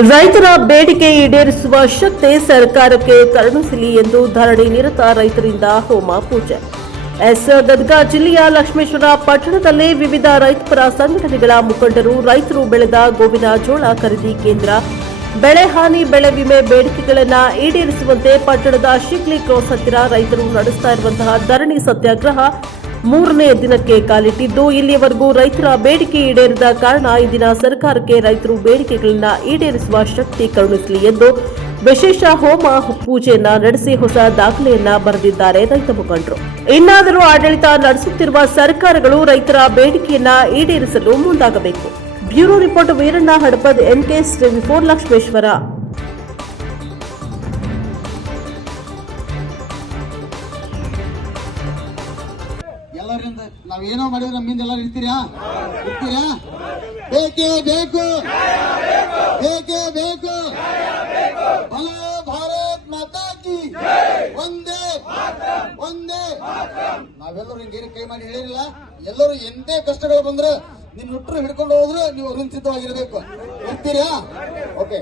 ರೈತರ ಬೇಡಿಕೆ ಈಡೇರಿಸುವ ಶಕ್ತಿ ಸರ್ಕಾರಕ್ಕೆ ಕರುಣಿಸಲಿ ಎಂದು ಧರಣಿ ನಿರತ ರೈತರಿಂದ ಹೋಮ ಪೂಜೆ. ಗದಗ ಜಿಲ್ಲೆಯ ಲಕ್ಷ್ಮೇಶ್ವರ ಪಟ್ಟಣದಲ್ಲಿ ವಿವಿಧ ರೈತಪರ ಸಂಘಟನೆಗಳ ಮುಖಂಡರು ರೈತರು ಬೆಳೆದ ಗೋವಿನ ಜೋಳ ಖರೀದಿ ಕೇಂದ್ರ, ಬೆಳೆ ಹಾನಿ ಬೆಳೆ ವಿಮೆ ಬೇಡಿಕೆಗಳನ್ನು ಈಡೇರಿಸುವಂತೆ ಪಟ್ಟಣದ ಶಿಗ್ಲಿ ಕ್ರಾಸ್ ಹತ್ತಿರ ರೈತರು ನಡೆಸ್ತಾ ಇರುವಂತಹ ಧರಣಿ ಸತ್ಯಾಗ್ರಹ ಮೂರನೇ ದಿನಕ್ಕೆ ಕಾಲಿಟ್ಟಿದ್ದು, ಇಲ್ಲಿಯವರೆಗೂ ರೈತರ ಬೇಡಿಕೆ ಈಡೇರಿದ ಕಾರಣ ಈ ದಿನ ಸರ್ಕಾರಕ್ಕೆ ರೈತರು ಬೇಡಿಕೆಗಳನ್ನು ಈಡೇರಿಸುವ ಶಕ್ತಿ ಕರುಣಿಸಲಿ ಎಂದು ವಿಶೇಷ ಹೋಮ ಪೂಜೆಯನ್ನ ನಡೆಸಿ ಹೊಸ ದಾಖಲೆಯನ್ನ ಬರೆದಿದ್ದಾರೆ ರೈತ ಮುಖಂಡರು. ಇನ್ನಾದರೂ ಆಡಳಿತ ನಡೆಸುತ್ತಿರುವ ಸರ್ಕಾರಗಳು ರೈತರ ಬೇಡಿಕೆಯನ್ನ ಈಡೇರಿಸಲು ಮುಂದಾಗಬೇಕು. Bureau report Veeranna Hadapad, NKS TV4 Lakshmeshwar. ಎಲ್ಲರಿಂದ ನಾವೇನೋ ಮಾಡಿದ್ರೆ ನಮ್ಮಿಂದ ಎಲ್ಲರೂ ಇರ್ತೀರಾ ಬೇಕೇ ಬೇಕು ಬೇಕೇ ಬೇಕು. ಭಲೋ ಭಾರತ್ ಮಾತಾ ಕಿ ಒಂದೇ ಒಂದೇ. ನಾವೆಲ್ಲರೂ ಹಿಂಗೇನು ಕೈ ಮಾಡಿ ಹೇಳಿರಲಿಲ್ಲ. ಎಲ್ಲರೂ ಎಂದೇ ಕಷ್ಟಗಳು ಬಂದ್ರೆ ನಿನ್ನ ಹುಟ್ಟರು ಹಿಡ್ಕೊಂಡು ಹೋದ್ರು ನೀವು ಅವ್ರನ್ನ ಸಿದ್ಧವಾಗಿರ್ಬೇಕು. ಇರ್ತೀರಾ? ಓಕೆ.